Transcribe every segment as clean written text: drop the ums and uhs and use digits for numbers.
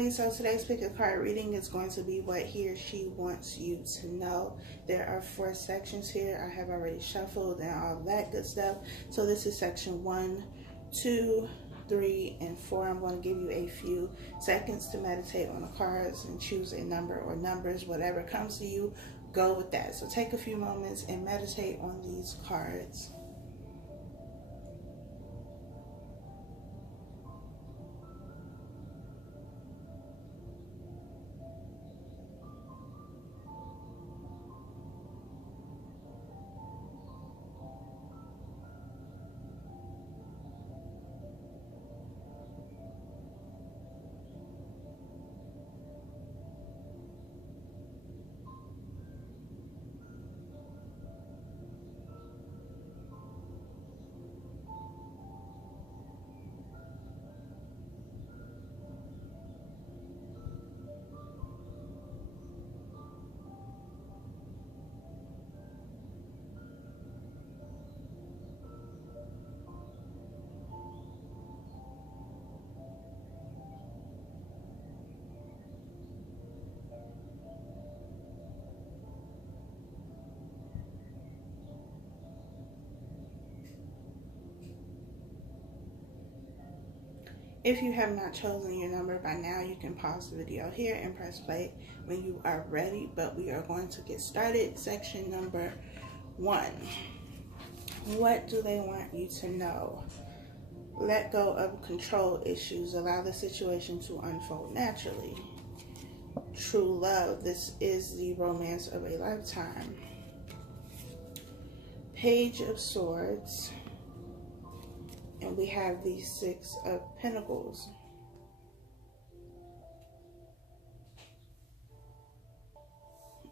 family, so today's pick a card reading is going to be what he or she wants you to know. There are 4 sections here. I have already shuffled and all that good stuff. So this is section 1, 2, 3, and 4. I'm going to give you a few seconds to meditate on the cards and choose a number or numbers. Whatever comes to you, go with that. So take a few moments and meditate on these cards. If you have not chosen your number by now, you can pause the video here and press play when you are ready. But we are going to get started. Section number 1. What do they want you to know? Let go of control issues. Allow the situation to unfold naturally. True love. This is the romance of a lifetime. Page of Swords. And we have the 6 of Pentacles.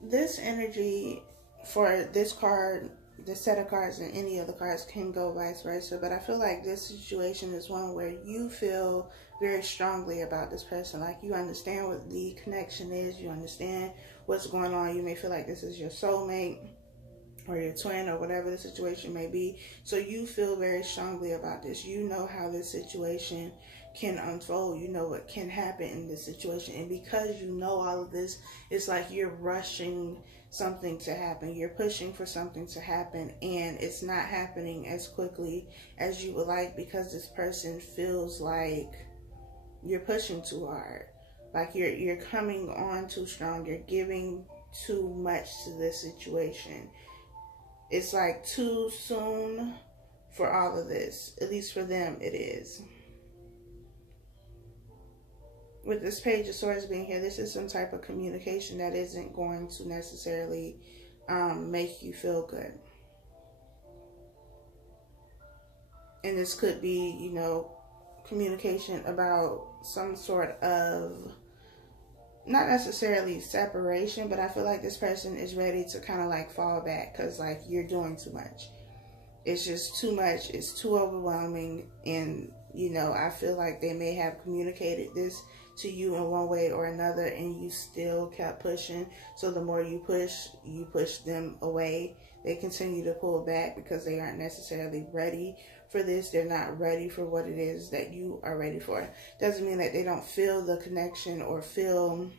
This energy for this card, the set of cards, and any of the cards can go vice versa. But I feel like this situation is one where you feel very strongly about this person. Like you understand what the connection is. You understand what's going on. You may feel like this is your soulmate or your twin or whatever the situation may be. So you feel very strongly about this. You know how this situation can unfold. You know what can happen in this situation. And because you know all of this, it's like you're rushing something to happen. You're pushing for something to happen, and it's not happening as quickly as you would like because this person feels like you're pushing too hard. Like you're coming on too strong. You're giving too much to this situation. It's like too soon for all of this. At least for them, it is. With this Page of Swords being here, this is some type of communication that isn't going to necessarily make you feel good. And this could be, you know, communication about some sort of, not necessarily separation, but I feel like this person is ready to kind of like fall back because like you're doing too much. It's just too much. It's too overwhelming. And, you know, I feel like they may have communicated this to you in one way or another and you still kept pushing. So the more you push them away. They continue to pull back because they aren't necessarily ready for this. They're not ready for what it is that you are ready for. Doesn't mean that they don't feel the connection or feel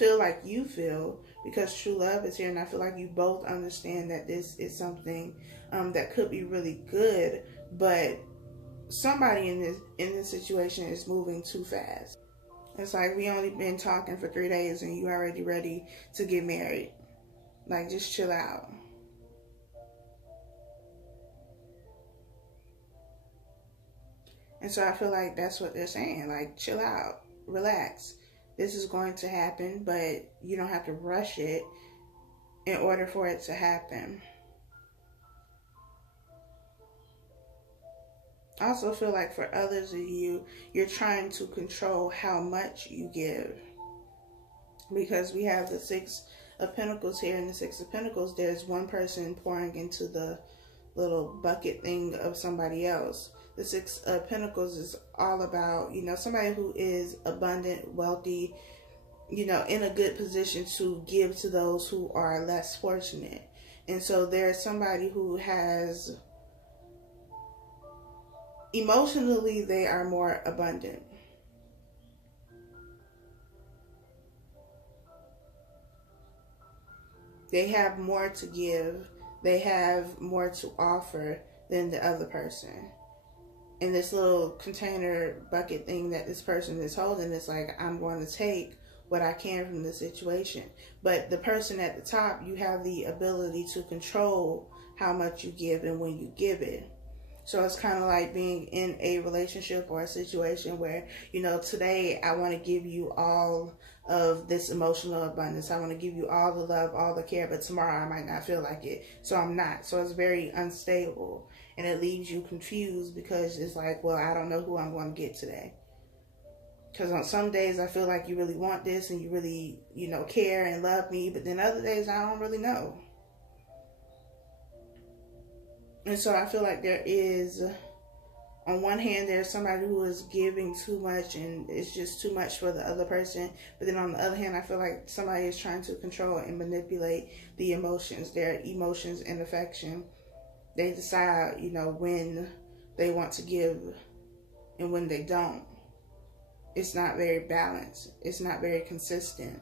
like you feel, because true love is here. And I feel like you both understand that this is something that could be really good, but somebody in this situation is moving too fast. It's like we only been talking for 3 days and you already ready to get married. Like, just chill out. And so I feel like that's what they're saying. Like, chill out, relax. This is going to happen, but you don't have to rush it in order for it to happen. I also feel like for others of you, you're trying to control how much you give. Because we have the 6 of Pentacles here. In the 6 of Pentacles, there's one person pouring into the little bucket thing of somebody else. The 6 of Pentacles is all about, you know, somebody who is abundant, wealthy, you know, in a good position to give to those who are less fortunate. And so there's somebody who has emotionally, they are more abundant. They have more to give. They have more to offer than the other person. And this little container bucket thing that this person is holding is like, I'm going to take what I can from the situation. But the person at the top, you have the ability to control how much you give and when you give it. So it's kind of like being in a relationship or a situation where, you know, today I want to give you all of this emotional abundance. I want to give you all the love, all the care, but tomorrow I might not feel like it. So I'm not. So it's very unstable, and it leaves you confused because it's like, well, I don't know who I'm going to get today. Because on some days I feel like you really want this and you really, you know, care and love me, but then other days I don't really know. And so I feel like there is, on one hand, there's somebody who is giving too much and it's just too much for the other person. But then on the other hand, I feel like somebody is trying to control and manipulate the emotions, their emotions and affection. They decide, you know, when they want to give and when they don't. It's not very balanced. It's not very consistent.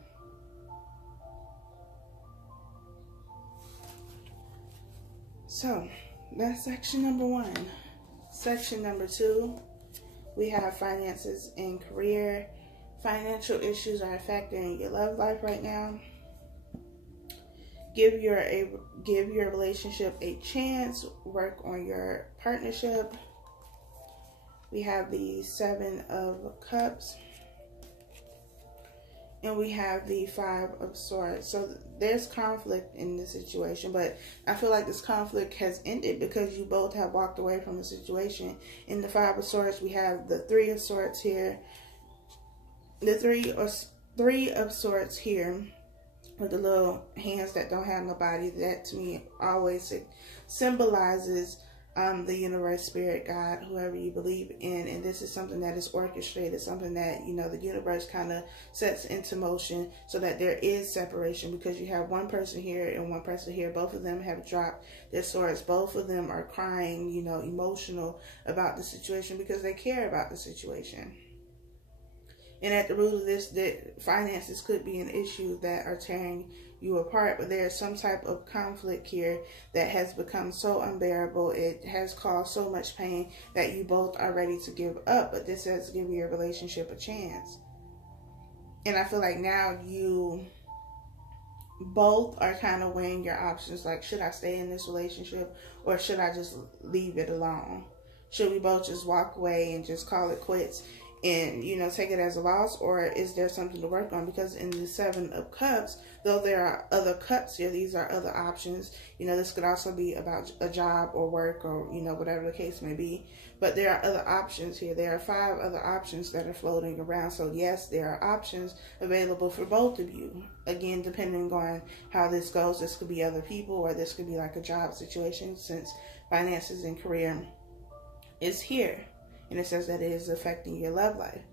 So that's section number 1. Section number 2, we have finances and career. Financial issues are affecting your love life right now. Give your relationship a chance. Work on your partnership. We have the 7 of Cups. And we have the 5 of Swords. So there's conflict in this situation, but I feel like this conflict has ended because you both have walked away from the situation. In the 5 of Swords, we have the 3 of Swords here. The 3 of Swords here with the little hands that don't have no body. That to me always symbolizes the universe, spirit, God, whoever you believe in. And this is something that is orchestrated, something that, you know, the universe kind of sets into motion so that there is separation, because you have one person here and one person here. Both of them have dropped their swords. Both of them are crying, you know, emotional about the situation because they care about the situation. And at the root of this, that finances could be an issue that are tearing you apart, but there's some type of conflict here that has become so unbearable. It has caused so much pain that you both are ready to give up, but this has given your relationship a chance. And I feel like now you both are kind of weighing your options, like, should I stay in this relationship or should I just leave it alone? Should we both just walk away and just call it quits and, you know, take it as a loss, or is there something to work on? Because in the 7 of Cups, though there are other cups here, these are other options. You know, this could also be about a job or work or, you know, whatever the case may be. But there are other options here. There are 5 other options that are floating around. So yes, there are options available for both of you. Again, depending on how this goes, this could be other people, or this could be like a job situation, since finances and career is here. And it says that it is affecting your love life.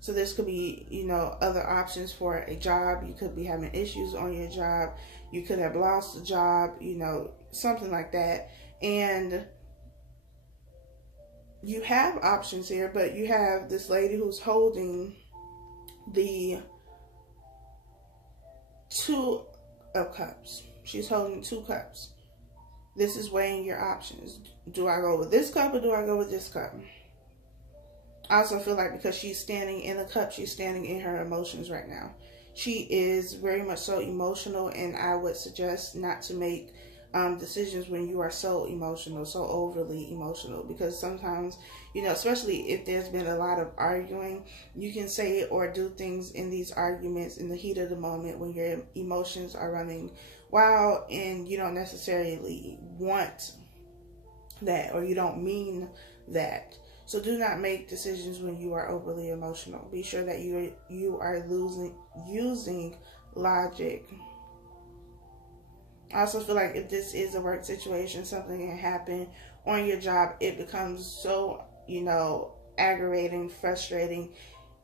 So this could be, you know, other options for a job. You could be having issues on your job. You could have lost a job, you know, something like that. And you have options here, but you have this lady who's holding the 2 of Cups. She's holding 2 cups. This is weighing your options. Do I go with this cup or do I go with this cup? I also feel like because she's standing in a cup, she's standing in her emotions right now. She is very much so emotional, and I would suggest not to make decisions when you are so emotional, so overly emotional, because sometimes, you know, especially if there's been a lot of arguing, you can say or do things in these arguments in the heat of the moment when your emotions are running wild and you don't necessarily want that, or you don't mean that. So do not make decisions when you are overly emotional. Be sure that you are using logic. I also feel like if this is a work situation, something can happen on your job, it becomes so, you know, aggravating, frustrating,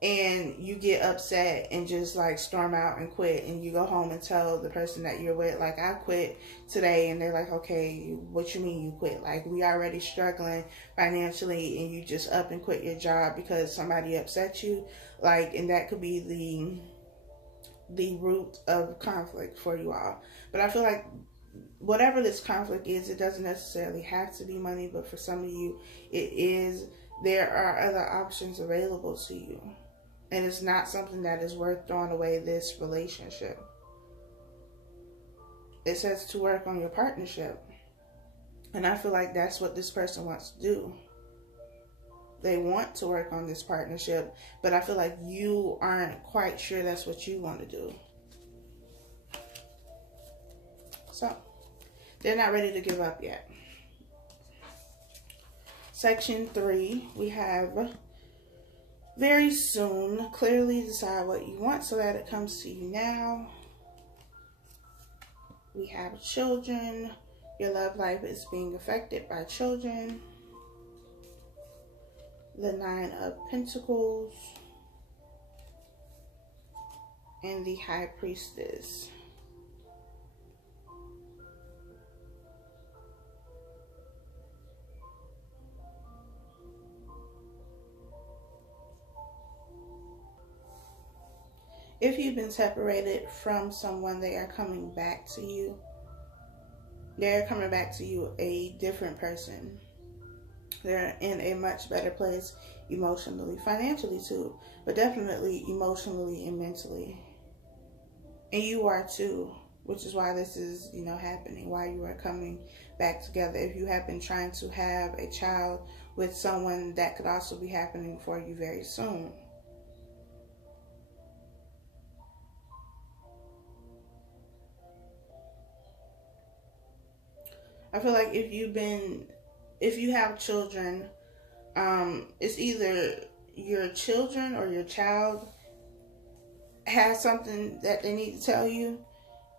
and you get upset and just like storm out and quit, and you go home and tell the person that you're with, like, I quit today, and they're like, okay, what you mean you quit? Like, we already struggling financially and you just up and quit your job because somebody upset you. Like, and that could be the root of conflict for you all. But I feel like whatever this conflict is, it doesn't necessarily have to be money, but for some of you it is. There are other options available to you, and it's not something that is worth throwing away this relationship. It says to work on your partnership, and I feel like that's what this person wants to do. They want to work on this partnership, but I feel like you aren't quite sure that's what you want to do. So they're not ready to give up yet. Section 3, we have very soon. Clearly decide what you want so that it comes to you now. We have children. Your love life is being affected by children. The 9 of Pentacles. And the High Priestess. If you've been separated from someone, they are coming back to you. They're coming back to you a different person. They're in a much better place emotionally, financially too, but definitely emotionally and mentally. And you are too, which is why this is, happening, why you are coming back together. If you have been trying to have a child with someone, that could also be happening for you very soon. I feel like if you have children, it's either your children or your child has something that they need to tell you,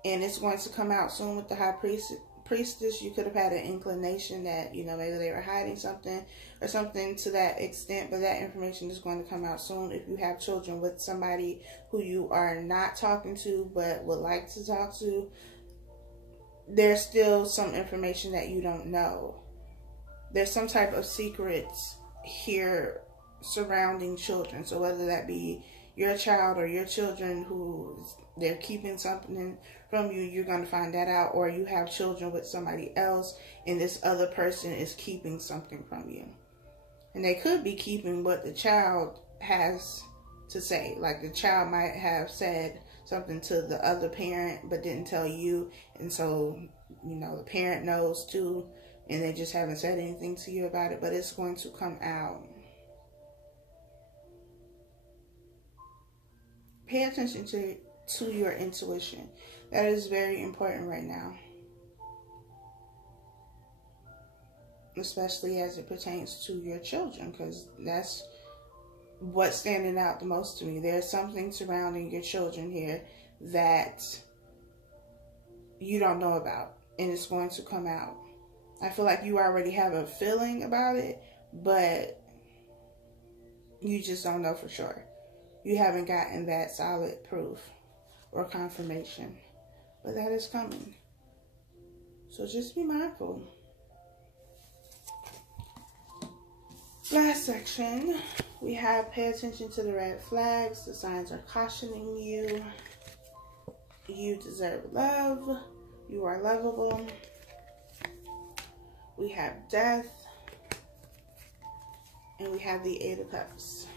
and it's going to come out soon with the High Priestess. You could have had an inclination that, maybe they were hiding something or something to that extent, but that information is going to come out soon. If you have children with somebody who you are not talking to but would like to talk to, there's still some information that you don't know. There's some type of secrets here surrounding children. So whether that be your child or your children who they're keeping something from you, you're going to find that out. Or you have children with somebody else and this other person is keeping something from you. And they could be keeping what the child has to say. Like the child might have said something to the other parent but didn't tell you, and so the parent knows too, and they just haven't said anything to you about it, but it's going to come out. Pay attention to your intuition. That is very important right now, especially as it pertains to your children, because that's what's standing out the most to me. There's something surrounding your children here that you don't know about, and it's going to come out. I feel like you already have a feeling about it, but you just don't know for sure. You haven't gotten that solid proof or confirmation, but that is coming. So just be mindful. Last section, we have pay attention to the red flags. The signs are cautioning you. You deserve love. You are lovable. We have death. And we have the 8 of Cups.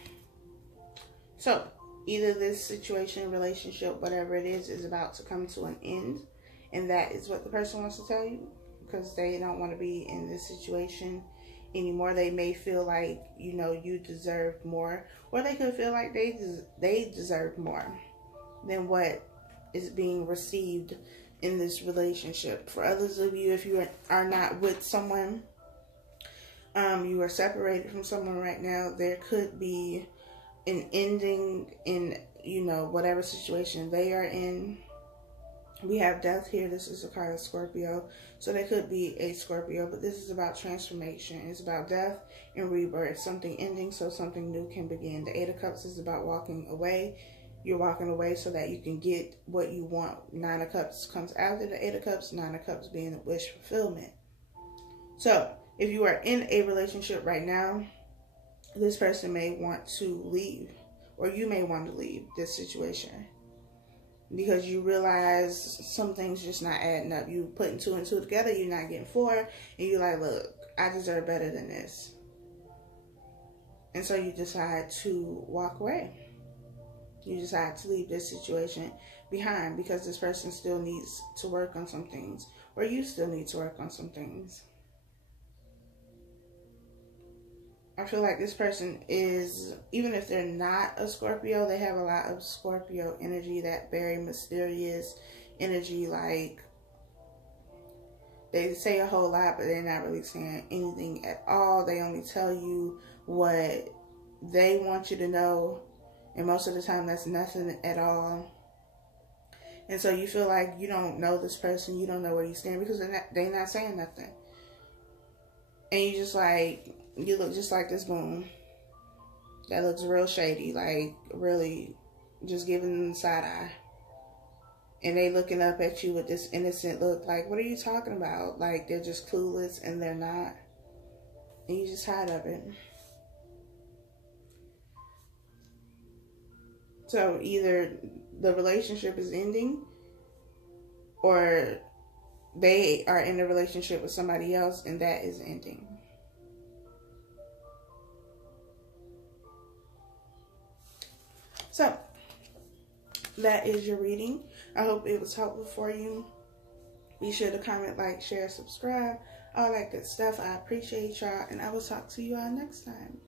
So, either this situation, relationship, whatever it is about to come to an end. And that is what the person wants to tell you. Because they don't want to be in this situation anymore. They may feel like, you deserve more. Or they could feel like they deserve more than what is being received in this relationship. For others of you, if you are not with someone, you are separated from someone right now, there could be an ending in, whatever situation they are in. We have death here. This is a card of Scorpio. So they could be a Scorpio, but this is about transformation. It's about death and rebirth. Something ending so something new can begin. The Eight of Cups is about walking away. You're walking away so that you can get what you want. Nine of Cups comes after the Eight of Cups. Nine of Cups being wish fulfillment. So if you are in a relationship right now, this person may want to leave, or you may want to leave this situation, because you realize some things just not adding up. You putting two and two together, you're not getting four, and you're like, look, I deserve better than this. And so you decide to walk away. You decide to leave this situation behind because this person still needs to work on some things, or you still need to work on some things. I feel like this person is, even if they're not a Scorpio, they have a lot of Scorpio energy, that very mysterious energy. Like, they say a whole lot, but they're not really saying anything at all. They only tell you what they want you to know. And most of the time, that's nothing at all. And so you feel like you don't know this person. You don't know where you stand because they're not saying nothing. And you just like, you look just like this moon. That looks real shady. Like, really just giving them the side eye. And they looking up at you with this innocent look. Like, what are you talking about? Like, they're just clueless and they're not. And you just tired of it. So either the relationship is ending, or they are in a relationship with somebody else and that is ending. So that is your reading. I hope it was helpful for you. Be sure to comment, like, share, subscribe, all that good stuff. I appreciate y'all, and I will talk to you all next time.